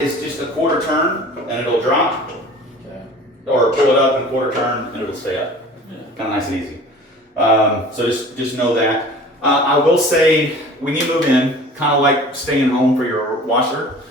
It's just a quarter turn and it'll drop, Okay. or pull it up and quarter turn and it'll stay up. Yeah. Kind of nice and easy. So just know that. I will say when you move in, kind of like staying home for your washer,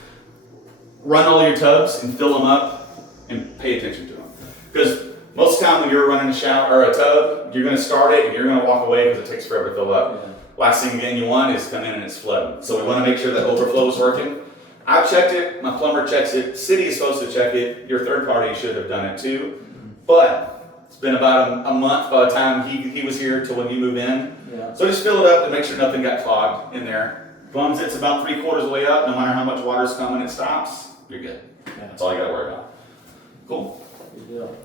run all your tubs and fill them up and pay attention to them. Because most of the time when you're running a shower or a tub, you're going to start it and you're going to walk away because it takes forever to fill up. Yeah. Last thing again you want is come in and it's flooding. So we want to make sure that overflow is working. I've checked it, my plumber checks it, city is supposed to check it, your third party should have done it too. But it's been about a month by the time he was here till when you move in. Yeah. So just fill it up and make sure nothing got clogged in there. As long as it's about 3/4 of the way up, no matter how much water's coming, it stops, you're good. Yeah. That's all you gotta worry about. Cool. Good deal.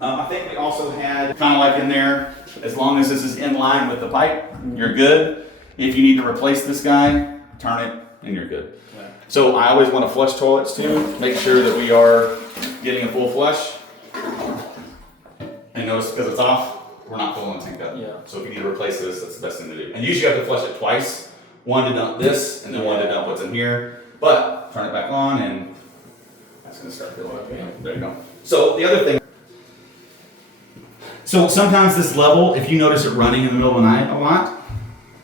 I think we also had kind of like in there, as long as this is in line with the pipe, you're good. If you need to replace this guy, turn it and you're good. Yeah. So I always want to flush toilets too, make sure that we are getting a full flush. And notice because it's off, we're not filling the tank up. Yeah. So if you need to replace this, that's the best thing to do. And usually you have to flush it twice. One to dump this and then one to dump what's in here. But turn it back on and that's going to start filling up. Okay. There you go. So the other thing, so sometimes this level, if you notice it running in the middle of the night a lot,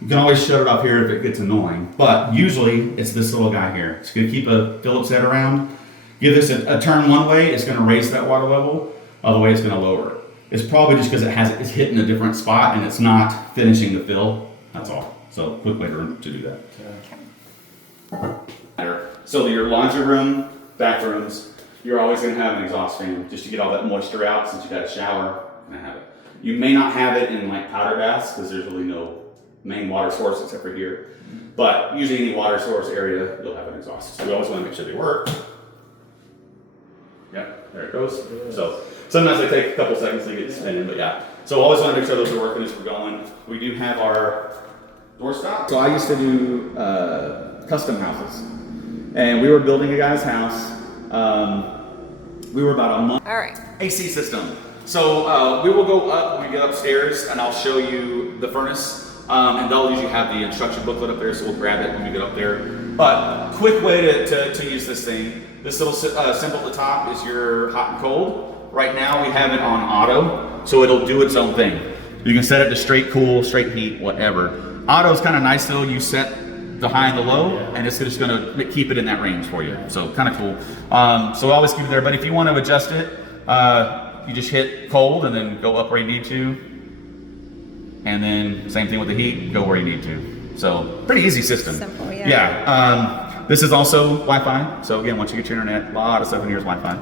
you can always shut it off here if it gets annoying. But usually it's this little guy here. It's going to keep a Phillips head around. Give this a turn one way, it's going to raise that water level. Other way, it's going to lower it. It's probably just because it's hitting a different spot and it's not finishing the fill. That's all. So quick way to do that. Okay. So your laundry room, bathrooms, you're always going to have an exhaust fan just to get all that moisture out. Since you got a shower, you're going to have it. You may not have it in like powder baths because there's really no main water source except for here. But usually any water source area, you'll have an exhaust. So we always want to make sure they work. Yep, there it goes. So sometimes they take a couple seconds to get spinning, but yeah. So always want to make sure those are working as we're going. We do have our doorstop. So I used to do custom houses. And we were building a guy's house. We were about a month. All right. AC system. So we will go up when we get upstairs and I'll show you the furnace. And they'll usually have the instruction booklet up there, so we'll grab it when we get up there. But quick way to use this thing. This little symbol at the top is your hot and cold. Right now we have it on auto, so it'll do its own thing. You can set it to straight cool, straight heat, whatever. Auto is kind of nice though. You set the high and the low, and it's just going to keep it in that range for you. So kind of cool. So always keep it there. But if you want to adjust it, you just hit cold and then go up where you need to. And then same thing with the heat, go where you need to. So pretty easy system. Simple, yeah. Yeah. This is also Wi-Fi. So again, once you get your internet, a lot of stuff in here is Wi-Fi.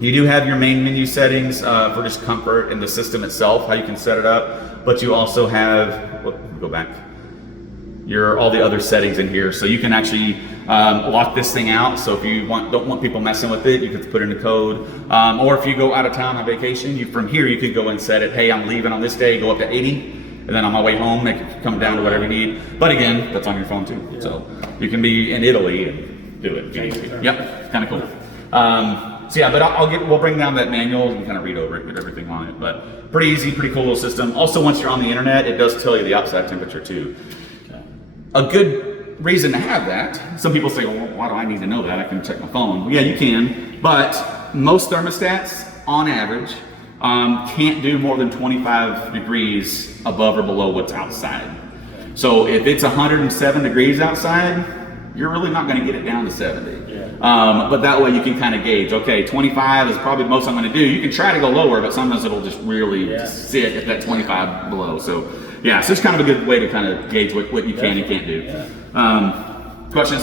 You do have your main menu settings for just comfort in the system itself, how you can set it up. But you also have, go back, all the other settings in here. So you can actually lock this thing out. So if you don't want people messing with it, you can put in a code. Or if you go out of town on vacation, from here you could go and set it. Hey, I'm leaving on this day, go up to 80. And then on my way home, make it come down to whatever you need. But again, that's on your phone too. So you can be in Italy and do it if you need to. Yep, kind of cool. So yeah, but we'll bring down that manual and kind of read over it, get everything on it. But pretty easy, pretty cool little system. Also, once you're on the internet, it does tell you the outside temperature too. A good reason to have that, some people say, well, why do I need to know that? I can check my phone. Well, yeah, you can, but most thermostats, on average, can't do more than 25 degrees above or below what's outside. So if it's 107 degrees outside, you're really not going to get it down to 70. Yeah. But that way you can kind of gauge, okay, 25 is probably the most I'm going to do. You can try to go lower, but sometimes it'll just really just sit at that 25 below. So yeah, so it's kind of a good way to kind of gauge what you can and can't do. Questions?